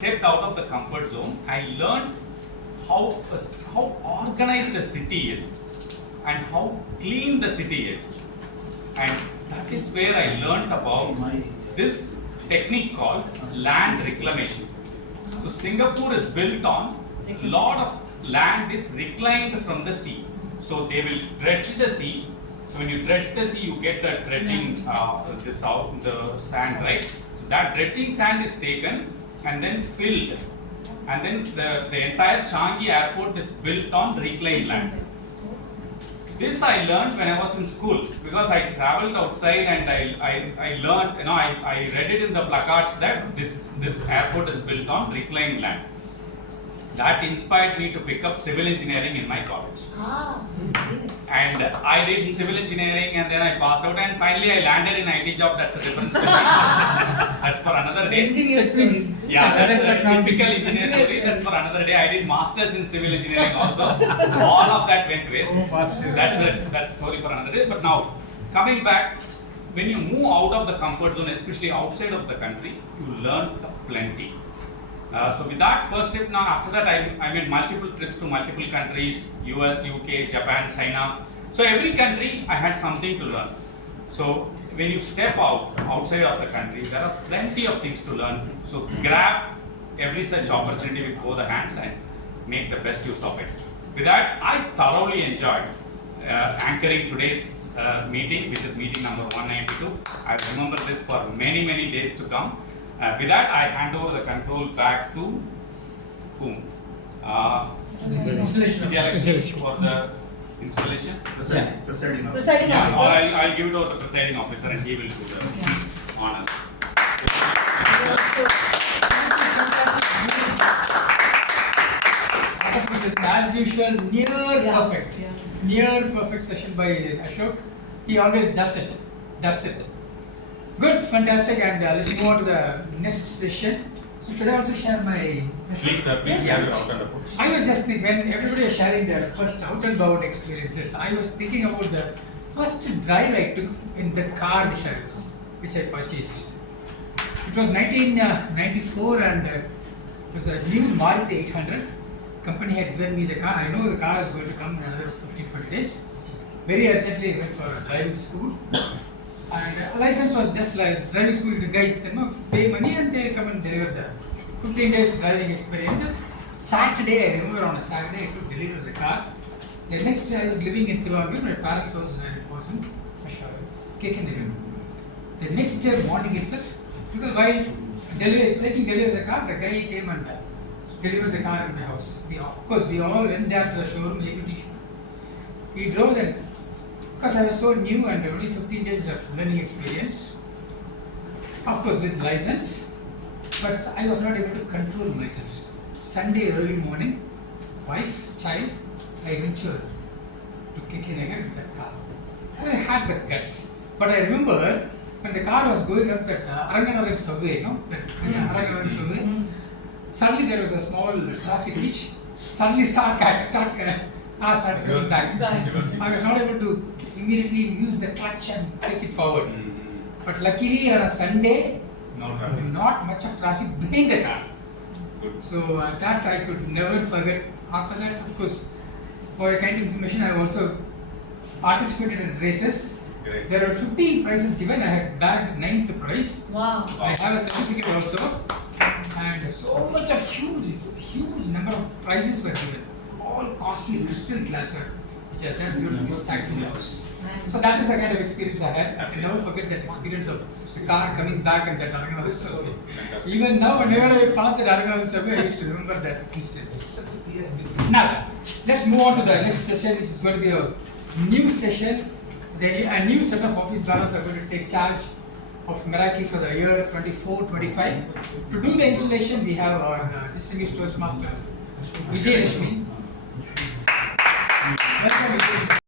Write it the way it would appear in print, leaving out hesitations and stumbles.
Stepped out of the comfort zone, I learned how organized a city is and how clean the city is. And that is where I learned about this technique called land reclamation. So Singapore is built on a lot of land is reclaimed from the sea. So they will dredge the sea. So when you dredge the sea, you get the dredging the sand, right? So that dredging sand is taken and then filled, and then the entire Changi airport is built on reclaimed land. This I learned when I was in school because I traveled outside and I learned, I read it in the placards that this airport is built on reclaimed land. That inspired me to pick up civil engineering in my college. And I did civil engineering and then I passed out and finally I landed in IT job. That's a different story. That's for another day. Engineer story. Yeah, that's a typical engineer story. That's for another day. I did masters in civil engineering also. All of that went waste. That's a story for another day. But now, coming back, when you move out of the comfort zone, especially outside of the country, you learn plenty. So with that first step, now after that I made multiple trips to multiple countries, US, UK, Japan, China. So every country I had something to learn. So when you step outside of the country, there are plenty of things to learn. So grab every such opportunity with both the hands and make the best use of it. With that, I thoroughly enjoyed anchoring today's meeting, which is meeting number 192. I remember this for many days to come. With that, I hand over the control back to whom? Installation for the installation. Presiding officer. Presiding Yeah, officer. I'll give it over to the presiding officer and he will do the honors. As usual, near perfect session by Ashok. He always does it. That's it. Good, fantastic, and let's move on to the next session. So should I also share my? Please, sir, please Yes, have sir. your out and report. I was just thinking, when everybody is sharing their first out and about experiences, I was thinking about the first drive I took in the car which I purchased. It was 1994 and it was a new Maruti 800. Company had given me the car. I know the car is going to come in another 15-20 days. Very urgently I went for driving school. And license was just like driving school, the guys pay money and they come and deliver the 15 days driving experiences. Saturday, I remember on a Saturday I took deliver the car. The next day I was living in Tiruvallur, my parents' house where it was in Ashok. The next day morning itself, because while taking delivery of the car, the guy came and delivered the car in my house. Of course, we all went there to the showroom, APT. He drove them. Because I was so new and only 15 days of learning experience, of course with license, but I was not able to control myself. Sunday early morning, wife, child, I ventured to kick in again with that car. I had the guts, but I remember when the car was going up that Aranganagar subway, Aranganagar subway, suddenly there was a small traffic which suddenly started coming back. I was not able to immediately use the clutch and take it forward. But luckily on a Sunday, not much of traffic behind the car. Good. So that I could never forget. After that, of course, for a kind of information, I also participated in races. Great. There were 15 prizes given. I had bagged 9th prize. Wow. I have a certificate also. And so much of huge number of prizes were given. All costly crystal glassware, which are there beautifully stacked in the house. Nice. So that is the kind of experience I had. I will never forget that experience of the car coming back and that Aranganagar subway. Fantastic. Even now, whenever I pass that Aranganagar subway, I used to remember that instance. Now, let's move on to the next session, which is going to be a new session. A new set of office bearers are going to take charge of Meraki for the year 24-25. To do the installation, we have our distinguished Toastmaster, Vijay Rashmi. Welcome, Vijay.